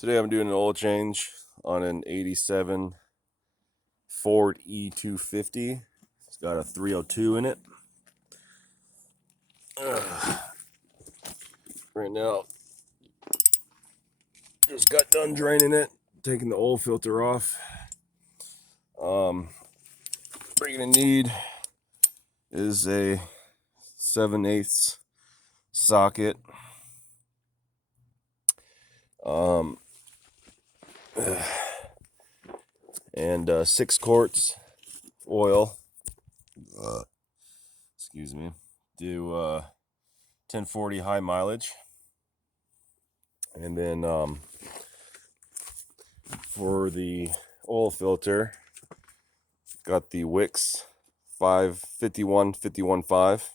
Today I'm doing an oil change on an 87 Ford E250. It's got a 302 in it. Right now, just got done draining it, taking the oil filter off. What you're gonna need is a 7/8 socket. And 6 quarts oil. Excuse me. Do 1040 high mileage. And then for the oil filter, got the Wix 551-51.5.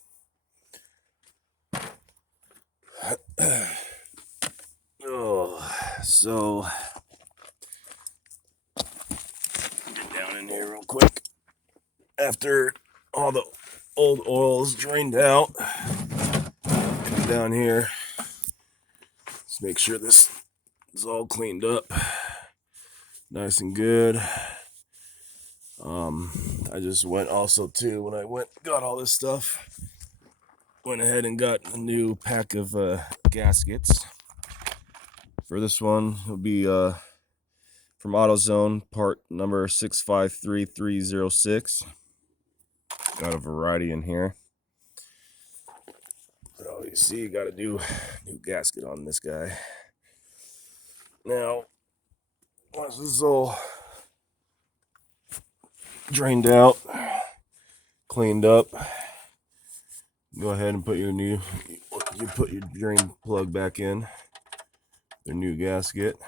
So get down in here real quick. After all the old oil is drained out, come down here. Let's make sure this is all cleaned up, nice and good. I just went also too, when I got all this stuff, went ahead and got a new pack of gaskets. For this one, it'll be from AutoZone, part number 653306. Got a variety in here. So you see, you got to do new gasket on this guy. Now, once this is all drained out, cleaned up, go ahead and put your drain plug back in, the new gasket.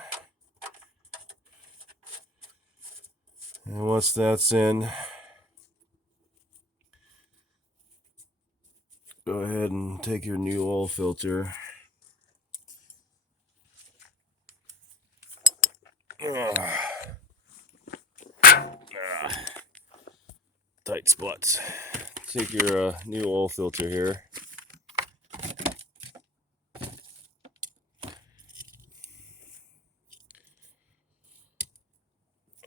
And once that's in, go ahead and take your new oil filter. Tight spots. Take your new oil filter here.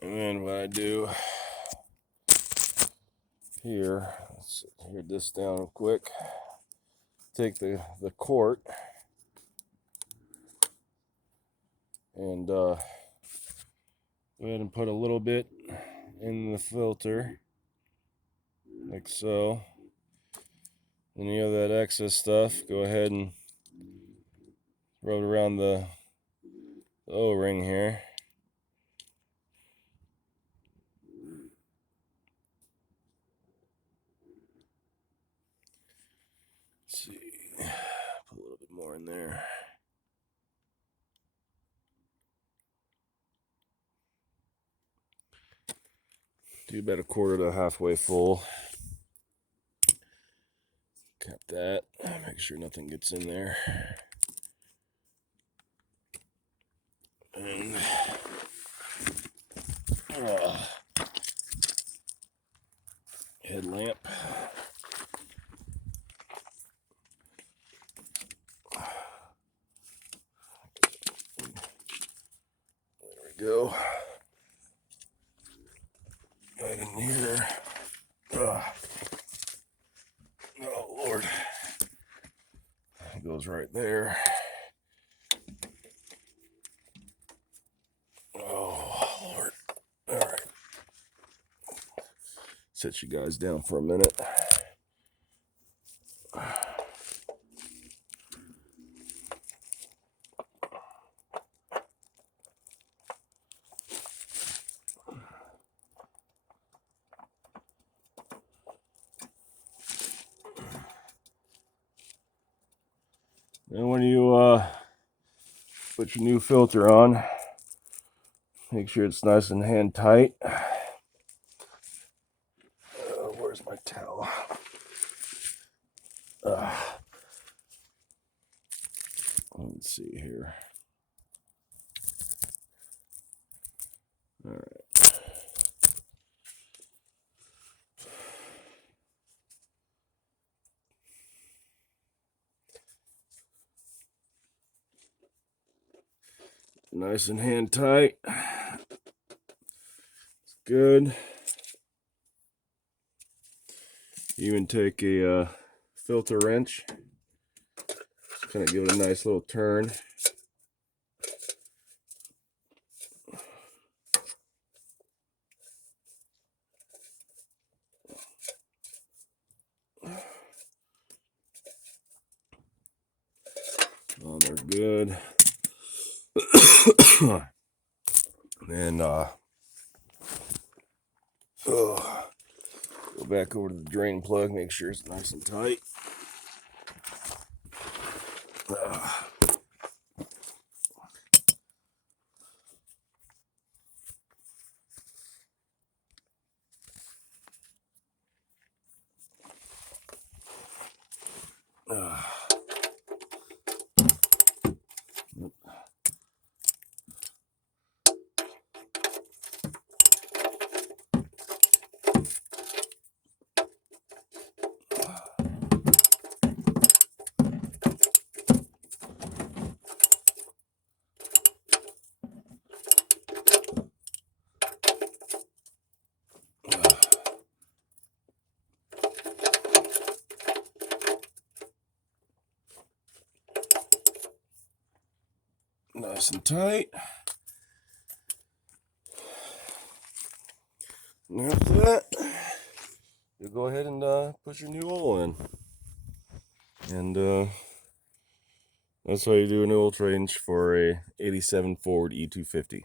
And then what I do here, let's tear this down real quick. Take the quart and go ahead and put a little bit in the filter, like so. Then you have that excess stuff, go ahead and rub it around the O-ring here. Let's see, put a little bit more in there. Do about a quarter to halfway full. Cap that, make sure nothing gets in there. And headlamp. There we go. Right in here. Oh Lord. It goes right there. Oh Lord. All right. Set you guys down for a minute. And when you put your new filter on, make sure it's nice and hand tight. Where's my towel? Let's see here. All right. Nice and hand tight. It's good. Even take a filter wrench, kind of give it a nice little turn. Oh, they're good. And go back over to the drain plug, make sure it's nice and tight. Nice and tight. And after that, you go ahead and put your new oil in. And that's how you do an oil change for a '87 Ford E250.